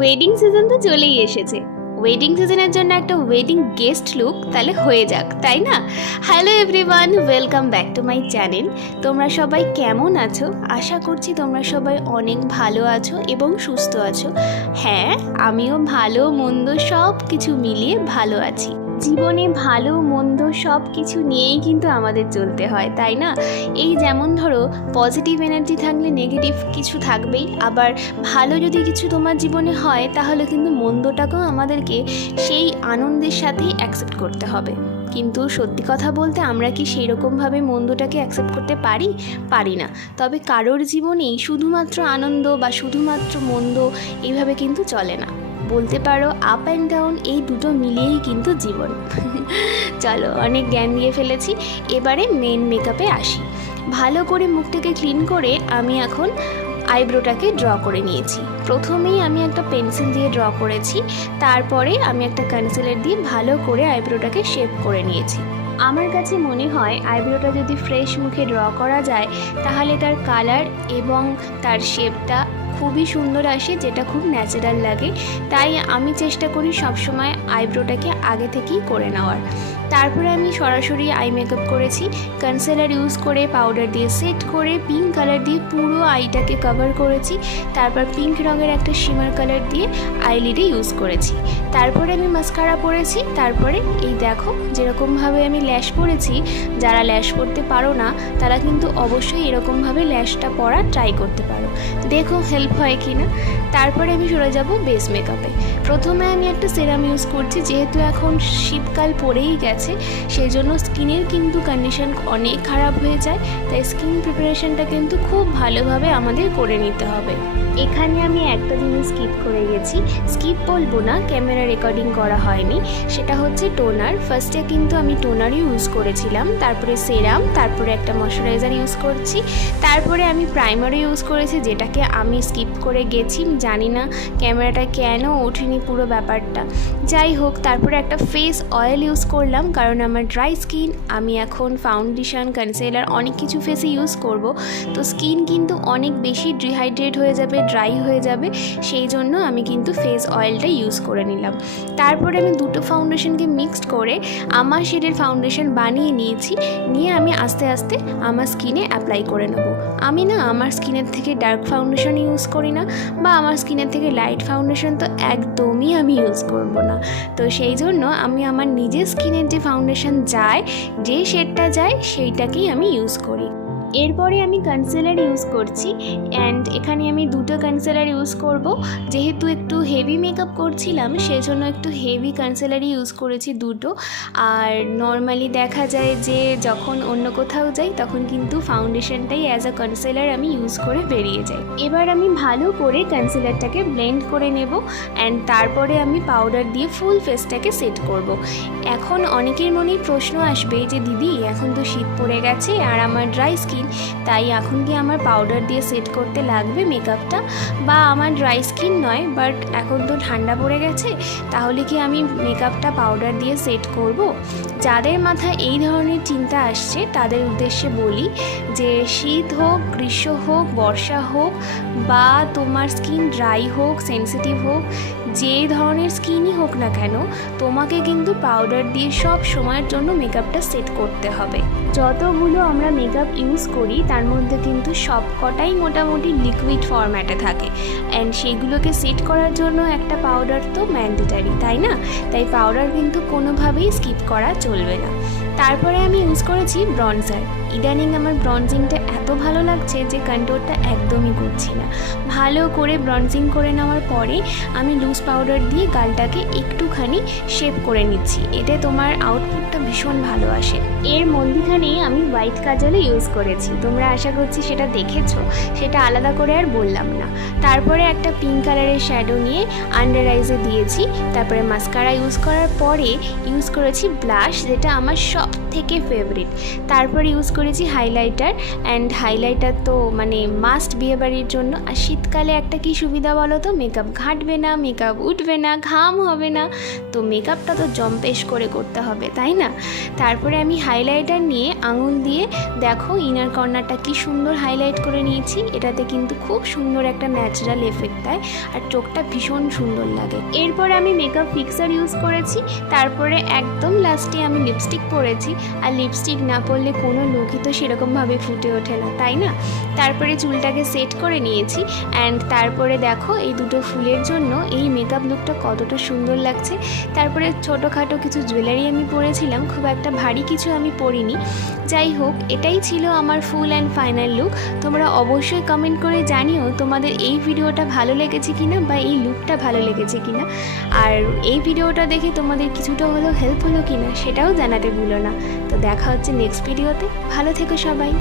Wedding season তো চলেই এসেছে। ওয়েডিং সিজনের জন্য একটা ওয়েডিং গেস্ট লুক তাহলে হয়ে যাক, তাই না? Hello everyone, welcome back to my channel. তোমরা সবাই কেমন আছো? আশা করছি তোমরা সবাই অনেক ভালো আছো এবং সুস্থ আছো। হ্যাঁ, আমিও ভালো মন্দ সব কিছু মিলিয়ে ভালো আছি। জীবনে ভালো মন্দ সব কিছু নিয়েই কিন্তু আমাদের চলতে হয়, তাই না? এই যেমন ধরো, পজিটিভ এনার্জি থাকলে নেগেটিভ কিছু থাকবেই, আবার ভালো যদি কিছু তোমার জীবনে হয় তাহলে কিন্তু মন্দটাকেও আমাদেরকে সেই আনন্দের সাথেই অ্যাকসেপ্ট করতে হবে। কিন্তু সত্যি কথা বলতে আমরা কি সেই রকমভাবে মন্দটাকে অ্যাকসেপ্ট করতে পারি না। তবে কারোর জীবনেই শুধুমাত্র আনন্দ বা শুধুমাত্র মন্দ এইভাবে কিন্তু চলে না। বলতে পারো আপ অ্যান্ড ডাউন এই দুটো মিলিয়েই কিন্তু জীবন। চলো, অনেক জ্ঞান দিয়ে ফেলেছি, এবারে মেন মেকআপে আসি। ভালো করে মুখটাকে ক্লিন করে আমি এখন আইব্রোটাকে ড্র করে নিয়েছি। প্রথমেই আমি একটা পেন্সিল দিয়ে ড্র করেছি, তারপরে আমি একটা কনসিলার দিয়ে ভালো করে আইব্রোটাকে শেপ করে নিয়েছি। আমার কাছে মনে হয় আইব্রোটা যদি ফ্রেশ মুখে ড্র করা যায় তাহলে তার কালার এবং তার শেপটা খুবই সুন্দর আসে, যেটা খুব ন্যাচারাল লাগে। তাই আমি চেষ্টা করি সবসময় আইব্রোটাকে আগে থেকেই করে নেওয়ার। তারপরে আমি সরাসরি আই মেকআপ করেছি, কনসিলার ইউজ করে পাউডার দিয়ে সেট করে পিঙ্ক কালার দিয়ে পুরো আইটাকে কভার করেছি। তারপর পিঙ্ক রঙের একটা শিমার কালার দিয়ে আইলিডে ইউজ করেছি। তারপরে আমি মাস্কারা পরেছি। তারপরে এই দেখো, যেরকমভাবে আমি ল্যাশ পরেছি, যারা ল্যাশ করতে পারো না তারা কিন্তু অবশ্যই এরকমভাবে ল্যাশটা পরা ট্রাই করতে পারো, দেখো হেল্প হয় কি না। তারপরে আমি সরে যাব বেস মেকআপে। প্রথমে আমি একটা সেরাম ইউজ করছি, যেহেতু এখন শীতকাল পড়েই গেছে, সেই জন্য স্কিনের কিন্তু কন্ডিশন অনেক খারাপ হয়ে যায়। তাই স্কিন প্রিপারেশনটা কিন্তু খুব ভালোভাবে আমাদের করে নিতে হবে। এখানে আমি একটা জিনিস স্কিপ করে গেছি, স্কিপ বলবো না, ক্যামেরা রেকর্ডিং করা হয়নি, সেটা হচ্ছে টোনার। ফার্স্টে কিন্তু আমি টোনার ইউজ করেছিলাম, তারপরে সেরাম, তারপরে একটা ময়শ্চারাইজার ইউজ করছি, তারপরে আমি প্রাইমারও ইউজ করেছি, যেটাকে আমি স্কিপ করে গেছি। জানি না ক্যামেরাটা কেন ওঠেনি পুরো ব্যাপারটা, যাই হোক। তারপরে একটা ফেস অয়েল ইউজ করলাম, কারণ আমার ড্রাই স্কিন। আমি এখন ফাউন্ডেশন, কনসিলার অনেক কিছু ফেসে ইউজ করব, তো স্কিন কিন্তু অনেক বেশি ডিহাইড্রেট হয়ে যাবে, ড্রাই হয়ে যাবে, সেই জন্য আমি কিন্তু ফেস অয়েলটা ইউজ করে নিলাম। তারপরে আমি দুটো ফাউন্ডেশনকে মিক্সড করে আমার শেডের ফাউন্ডেশন বানিয়ে নিয়েছি, নিয়ে আমি আস্তে আস্তে আমার স্কিনে অ্যাপ্লাই করে নেব। আমি না আমার স্কিনের থেকে ডার্ক ফাউন্ডেশন ইউজ করি না, বা আমার স্কিনের থেকে লাইট ফাউন্ডেশন তো একদমই আমি ইউজ করব না। তো সেই জন্য আমি আমার নিজের স্কিনের যে ফাউন্ডেশন যায়, যে শেডটা যায়, সেইটাকেই আমি ইউজ করি। এরপরে আমি কনসিলার ইউজ করছি, অ্যান্ড এখানে আমি দুটো কনসিলার ইউজ করব। যেহেতু একটু হেভি মেকআপ করছিলাম, সেই জন্য একটু হেভি কনসিলারই ইউজ করেছি দুটো। আর নর্মালি দেখা যায় যে যখন অন্য কোথাও যাই তখন কিন্তু ফাউন্ডেশনটাই অ্যাজ আ কনসিলার আমি ইউজ করে বেরিয়ে যাই। এবার আমি ভালো করে কনসিলারটাকে ব্লেন্ড করে নেব, অ্যান্ড তারপরে আমি পাউডার দিয়ে ফুল ফেসটাকে সেট করব। এখন অনেকের মনেই প্রশ্ন আসবে যে দিদি, এখন তো শীত পড়ে গেছে আর আমার ড্রাই স্কিন, তাই এখন কি আমার পাউডার দিয়ে সেট করতে লাগবে মেকআপটা? বা আমার ড্রাই স্কিন নয়, বাট এখন তো ঠান্ডা পড়ে গেছে, তাহলে কি আমি মেকআপটা পাউডার দিয়ে সেট করব? যাদের মাথায় এই ধরনের চিন্তা আসছে তাদের উদ্দেশ্যে বলি যে শীত হোক, গ্রীষ্ম হোক, বর্ষা হোক, বা তোমার স্কিন ড্রাই হোক, সেন্সিটিভ হোক, যে ধরনের স্কিনই হোক না কেন, তোমাকে কিন্তু পাউডার দিয়ে সব সময়ের জন্য মেকআপটা সেট করতে হবে। যতগুলো আমরা মেকআপ ইউজ করি তার মধ্যে কিন্তু সব কটাই মোটামুটি লিকুইড ফরম্যাটে থাকে, অ্যান্ড সেইগুলোকে সেট করার জন্য একটা পাউডার তো ম্যান্ডেটারি, তাই না? তাই পাউডার কিন্তু কোনোভাবেই স্কিপ করা চলবে না। তারপরে আমি ইউজ করেছি ব্রনজার। ইদানিং আমার ব্রনজিংটা এত ভালো লাগছে যে কন্ট্রোলটা একদমই করছি না। ভালো করে ব্রনজিং করে নেওয়ার পরে আমি লুজ পাউডার দিয়ে গালটাকে একটুখানি শেপ করে নিচ্ছি, এতে তোমার আউটপুটটা ভীষণ ভালো আসে। এর মধ্যখানেই আমি হোয়াইট কাজলও ইউজ করেছি, তোমরা আশা করছি সেটা দেখেছো, সেটা আলাদা করে আর বললাম না। তারপরে একটা পিঙ্ক কালারের শ্যাডো নিয়ে আন্ডার আইজে দিয়েছি। তারপরে মাস্কারা ইউজ করার পরে ইউজ করেছি ব্লাশ, যেটা আমার সব থেকে ফেভারিট। তারপর ইউজ করেছি হাইলাইটার, অ্যান্ড হাইলাইটার তো মানে মাস্ট বিয়েবাড়ির জন্য। আর শীতকালে একটা কি সুবিধা বলো তো, মেকআপ ঘাঁটবে না, মেকআপ উঠবে না, ঘাম হবে না, তো মেকআপটা তো জম্পেশ করে করতে হবে, তাই না? তারপরে আমি হাইলাইটার নিয়ে আঙুল দিয়ে দেখো ইনার কর্নারটা কি সুন্দর হাইলাইট করে নিয়েছি। এটাতে কিন্তু খুব সুন্দর একটা ন্যাচারাল এফেক্ট দেয় আর চোখটা ভীষণ সুন্দর লাগে। এরপরে আমি মেকআপ ফিক্সার ইউজ করেছি। তারপরে একদম লাস্টে আমি লিপস্টিক পরেছি, আর লিপস্টিক না পরলে কোনো লুকই তো সেরকমভাবে ফুটে ওঠে না, তাই না? তারপরে চুলটাকে সেট করে নিয়েছি, অ্যান্ড তারপরে দেখো এই দুটো ফুলের জন্য এই মেকআপ লুকটা কতটা সুন্দর লাগছে। তারপরে ছোটোখাটো কিছু জুয়েলারি আমি পরেছিলাম, খুব একটা ভারী কিছু আমি পরিনি। যাই হোক, এটাই ছিল আমার ফুল অ্যান্ড ফাইনাল লুক। তোমরা অবশ্যই কমেন্ট করে জানিও তোমাদের এই ভিডিওটা ভালো লেগেছে কিনা বা এই লুকটা ভালো লেগেছে কিনা, আর এই ভিডিওটা দেখে তোমাদের কিছুটা হলেও হেল্প হলো কিনা সেটাও জানাতে ভুলো না। তো দেখা হচ্ছে নেক্সট ভিডিওতে। ভালো থেকো সবাই।